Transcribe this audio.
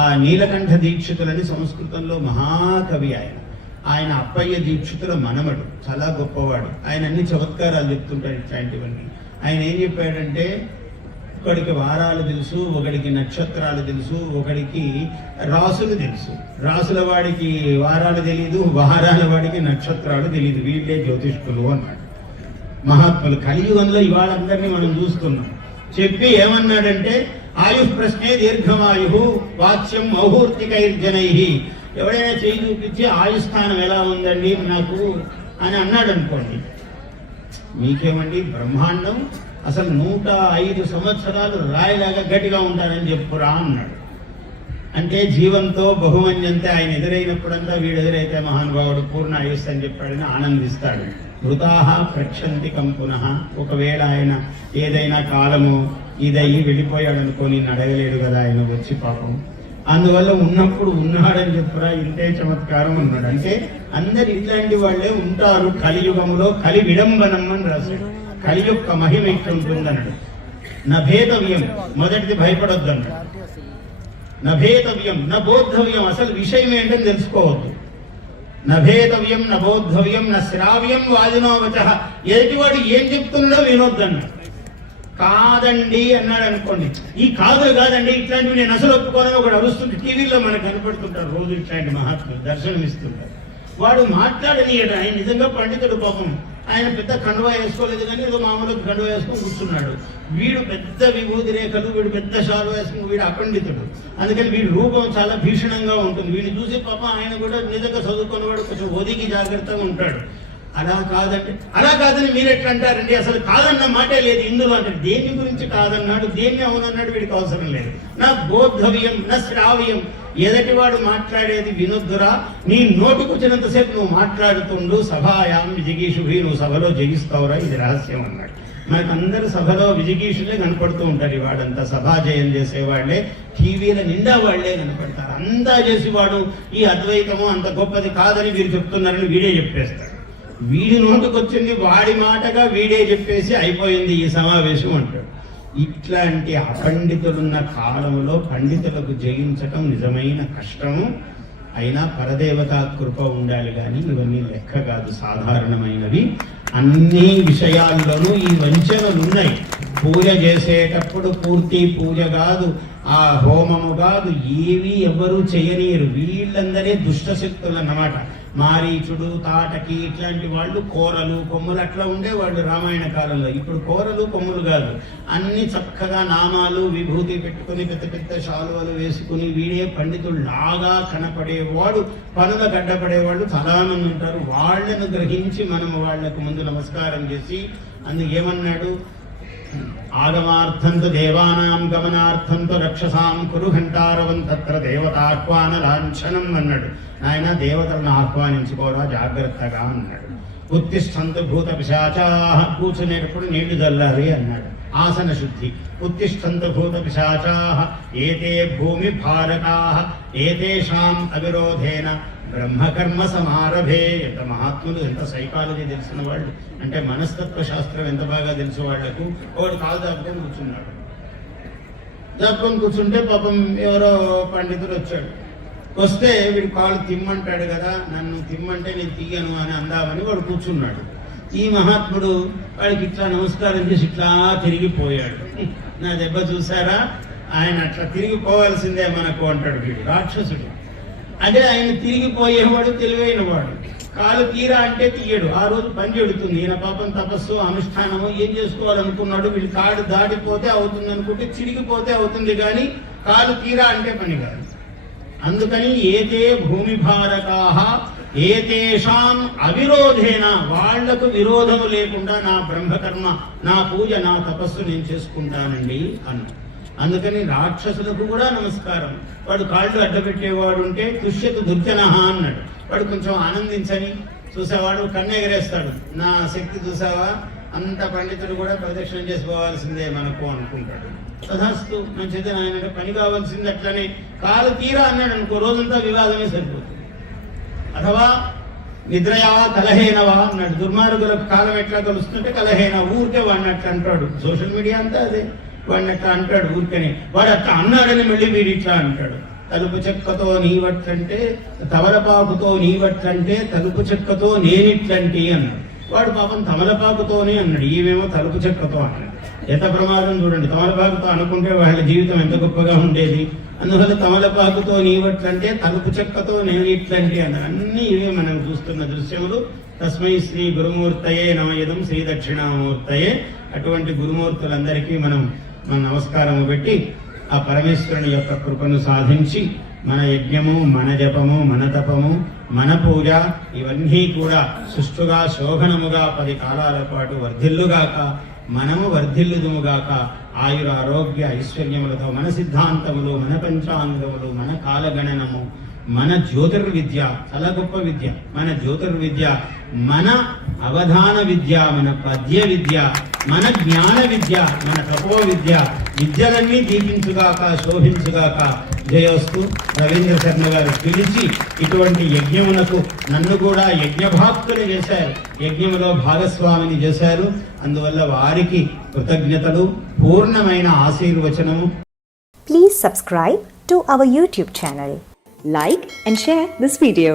ఆ నీలకంఠ దీక్షితులని సంస్కృతంలో మహాకవి ఆయన అప్పయ్య దీక్షితుల మనమడు, చాలా గొప్పవాడు. ఆయన అన్ని చమత్కారాలు చెప్తుంటాడు ఇట్లాంటివన్నీ. ఆయన ఏం చెప్పాడంటే, ఒకడికి వారాలు తెలుసు, ఒకడికి నక్షత్రాలు తెలుసు, ఒకడికి రాసులు తెలుసు. రాసుల వాడికి వారాలు తెలియదు, వారాల వాడికి నక్షత్రాలు తెలియదు. వీళ్ళే జ్యోతిష్కులు అన్నాడు. మహాత్ములు కలియుగంలో ఇవాళ అందరినీ మనం చూస్తున్నాం. చెప్పి ఏమన్నాడంటే, ఆయుష్ ప్రశ్నే దీర్ఘమాయు వాచ్యం మౌహూర్తికైర్జనై. ఎవడైనా చేయి చూపించి ఆయుష్స్థానం ఎలా ఉందండి నాకు అని అన్నాడు అనుకోండి, మీకేమండి బ్రహ్మాండం అసలు 105 సంవత్సరాలు రాయిలాగా గట్టిగా ఉంటారని చెప్పురా అన్నాడు. అంటే జీవంతో బహుమన్యంతే ఆయన ఎదురైనప్పుడంతా వీడు ఎదురైతే మహానుభావుడు పూర్ణ ఆయుష్ అని చెప్పాడని ఆనందిస్తాడు. మృతాహ ప్రక్షంతి కంపునః. ఒకవేళ ఆయన ఏదైనా కాలము ఇదయ్యి వెళ్ళిపోయాడు అనుకొని అడగలేడు కదా ఆయన వచ్చి పాపం. అందువల్ల ఉన్నప్పుడు ఉన్నాడని చెప్పురా, ఇంతే చమత్కారం అన్నాడు. అంటే అందరు ఇట్లాంటి వాళ్ళే ఉంటారు కలియుగములో. కలి విడంబనం అని రాశాడు. కలి యొక్క మహిమ ఇట్లుంటుందన్నాడు. నభేతవ్యం, మొదటిది భయపడొద్దు అన్నాడు. నభేతవ్యం నబోద్ధవ్యం, అసలు విషయం ఏంటని తెలుసుకోవద్దు. నభేతవ్యం నబోద్ధవ్యం న శ్రావ్యం వాదినోవచ. ఎదుటివాడు ఏం చెప్తున్నాడో వినొద్దన్నాడు. కాదండి అన్నాడు అనుకోండి, ఈ కాదులు కాదండి ఇట్లాంటివి నేను అసలు ఒప్పుకోనని ఒకడు అరుస్తుంటే టీవీలో మనకు కనపడుతుంటారు రోజు. ఇట్లాంటి మహాత్ములు దర్శనమిస్తుంటారు. వాడు మాట్లాడనీయడు. ఆయన నిజంగా పండితుడు పాపం. ఆయన పెద్ద కండువా వేసుకోలేదు కానీ ఏదో మామూలుగా కండువా వేసుకొని కూర్చున్నాడు. వీడు పెద్ద విభూతి రేఖలు, వీడు పెద్ద షాలు వేసుకుని, వీడు అపండితుడు. అందుకని వీడి రూపం చాలా భీషణంగా ఉంటుంది. వీడిని చూసి పాపం ఆయన కూడా నిజంగా చదువుకున్నవాడు కొంచెం ఒదిగి జాగ్రత్తగా ఉంటాడు. అలా కాదంటే, అలా కాదని మీరు ఎట్లా అంటారండి, అసలు కాదన్న మాటే లేదు ఇందులో అంటే. దేని గురించి కాదన్నాడు, దేన్ని అవునన్నాడు, వీడికి అవసరం లేదు. నా బోద్ధవ్యం నా శ్రావ్యం, ఎదటివాడు మాట్లాడేది వినొద్దురా. నీ నోటికి వచ్చినంతసేపు నువ్వు మాట్లాడుతుండు. సభాయాం విజిగీషుభి, నువ్వు సభలో జగిస్తావురా, ఇది రహస్యం అన్నాడు. మనకందరూ సభలో విజిగీషులే కనపడుతూ ఉంటారు. వాడంతా సభాజయం చేసేవాళ్లే, టీవీల నిండా వాళ్లే కనపడతారు. అంతా చేసేవాడు ఈ అద్వైతము అంత గొప్పది కాదని వీరు చెప్తున్నారని వీడే చెప్పేస్తాడు. వీడి నోటికి వచ్చింది వాడి మాటగా వీడే చెప్పేసి అయిపోయింది ఈ సమావేశం అంటాడు. ఇట్లాంటి అపండితులున్న కాలంలో పండితులకు జయించటం నిజమైన కష్టము. అయినా పరదేవతా కృప ఉండాలి కానీ ఇవన్నీ లెక్క కాదు, సాధారణమైనవి. అన్ని విషయాల్లోనూ ఈ వంచనలు ఉన్నాయి. పూజ చేసేటప్పుడు పూర్తి పూజ కాదు, ఆ హోమము కాదు, ఏవి ఎవరు చేయనీయరు. వీళ్ళందరే దుష్టశక్తులు అన్నమాట. మారీచుడు, తాటకి ఇట్లాంటి వాళ్ళు కోరలు కొమ్ములు అట్లా ఉండేవాళ్ళు రామాయణ కాలంలో. ఇప్పుడు కోరలు కొమ్ములు కాదు, అన్ని చక్కగా నామాలు విభూతి పెట్టుకుని పెద్ద పెద్ద శాలువలు వేసుకుని వీడే పండితుడు లాగా కనపడేవాడు. పనుల గడ్డపడేవాళ్ళు చాలా మంది ఉంటారు. వాళ్లను గ్రహించి మనం వాళ్లకు ముందు నమస్కారం చేసి, అందుకేమన్నాడు, ఆగమార్థంతో దేవానాం గమనార్థంతో రక్షసాం కురు ఘంటారవం తత్ర దేవతాహ్వాన లాంఛనం అన్నాడు. ఆయన దేవతలను ఆహ్వానించుకోరా జాగ్రత్తగా అన్నాడు. ఉత్తిష్టంతు భూత పిశాచాః, కూర్చునేటప్పుడు నీళ్లు చల్లాలి అన్నాడు. ఆసన శుద్ధి. ఉత్తిష్టంతు భూత పిశాచాః ఏతే భూమి భారకాః ఏతేషాం అవిరోధేన బ్రహ్మకర్మ సమారభే. ఎంత మహాత్ములు, ఎంత సైకాలజీ తెలిసిన వాళ్ళు, అంటే మనస్తత్వ శాస్త్రం ఎంత బాగా తెలిసిన వాళ్లకు. ఒకటి కాలు దాపుకొని కూర్చున్నాడు. దాపుకొని కూర్చుంటే పాపం ఎవరో పండితుడు వచ్చాడు. వస్తే వీడు కాళ్ళు తిమ్మంటాడు కదా, నన్ను తిమ్మంటే నేను తీయను అని అందామని వాడు కూర్చున్నాడు. ఈ మహాత్ముడు వాడికి ఇట్లా నమస్కారం చేసి ఇట్లా తిరిగిపోయాడు. నా దెబ్బ చూసారా, ఆయన అట్లా తిరిగిపోవాల్సిందే మనకు అంటాడు. వీడు రాక్షసుడు. అంటే ఆయన తిరిగిపోయేవాడు తెలివైన వాడు. కాలు తీరా అంటే తీయడు. ఆ రోజు పని చెడుతుంది. ఈయన పాపం తపస్సు అనుష్ఠానము ఏం చేసుకోవాలనుకున్నాడు. వీళ్ళు కాడు దాటిపోతే అవుతుంది అనుకుంటే చిరిగిపోతే అవుతుంది, కానీ కాలు తీరా అంటే పని కాదు. అందుకని ఏతే భూమి భారకాః ఏతేషాం అవిరోధేన, వాళ్లకు విరోధము లేకుండా నా బ్రహ్మకర్మ, నా పూజ, నా తపస్సు నేను చేసుకుంటానండి అన్న. అందుకని రాక్షసులకు కూడా నమస్కారం. వాడు కాళ్ళు అడ్డపెట్టేవాడు ఉంటే తుష్యతు దుర్జనః అన్నాడు. వాడు కొంచెం ఆనందించని చూసేవాడు కన్నెగరేస్తాడు. నా శక్తి చూసావా, అంత పండితుడు కూడా ప్రదక్షిణ చేసుకోవాల్సిందే మనకు అనుకుంటాడు. తథాస్తు, మంచిది ఆయన పని కావాల్సింది. అట్లనే కాలు తీరా అన్నాడు అనుకో, రోజంతా వివాదమే సరిపోతుంది. అథవా నిద్రయా కలహేనవా అన్నాడు. దుర్మార్గులకు కాలం ఎట్లా కలుస్తుంటే కలహేన, ఊరికే వాడిని అట్లా అంటాడు. సోషల్ మీడియా అంతా అదే, వాడిని అట్లా అంటాడు ఊరికనే. వాడు అట్లా అన్నాడని మళ్ళీ వీడు ఇట్లా అంటాడు. తలుపు చెక్కతో నీవట్లంటే, తమలపాకుతో నీవట్లంటే తలుపు చెక్కతో నేనిట్లంటి అన్నాడు. వాడు పాపం తమలపాకుతోనే అన్నాడు, ఈమెమో తలుపు చెక్కతో అన్నాడు. ఎంత ప్రమాదం చూడండి, తమలపాకుతో అనుకుంటే వాళ్ళ జీవితం ఎంత గొప్పగా ఉండేది. అందువల్ల తమలపాకుతో నీవట్లంటే తలుపు చెక్కతో నేను ఇట్లంటే అన్నారు. అన్నీ ఇవే మనం చూస్తున్న దృశ్యములు. తస్మై శ్రీ గురుమూర్తయే నమయదం శ్రీ దక్షిణామూర్తయే. అటువంటి గురుమూర్తులందరికీ మనం మన నమస్కారము పెట్టి ఆ పరమేశ్వరుని యొక్క కృపను సాధించి మన యజ్ఞము, మన జపము, మన తపము, మన పూజ ఇవన్నీ కూడా సుష్టుగా శోభనముగా 10 కాలాల పాటు వర్ధిల్లుగాక, మనము వర్ధిల్లుదుముగాక. ఆయుర ఆరోగ్య ఐశ్వర్యములతో మన సిద్ధాంతములు, మన పంచాంగములు, మన కాలగణనము, మన జ్యోతిర్విద్య, చాలా గొప్ప విద్య మన జ్యోతిర్విద్య, మన అవధాన విద్య, మన పద్య విద్య, మన జ్ఞాన విద్య, మన తపో విద్య, విద్యలన్నీ దీపించుగాక, శోభించుగాక. జయోస్తు. రవీంద్ర శర్మ గారు పిలిచి ఇటువంటి యజ్ఞమునకు నన్ను కూడా యజ్ఞభాక్తులు చేశారు, యజ్ఞములో భాగస్వామిని చేశారు. అందువల్ల వారికి కృతజ్ఞతలు, పూర్ణమైన ఆశీర్వచనము. Please subscribe to our YouTube channel. Like and share this video.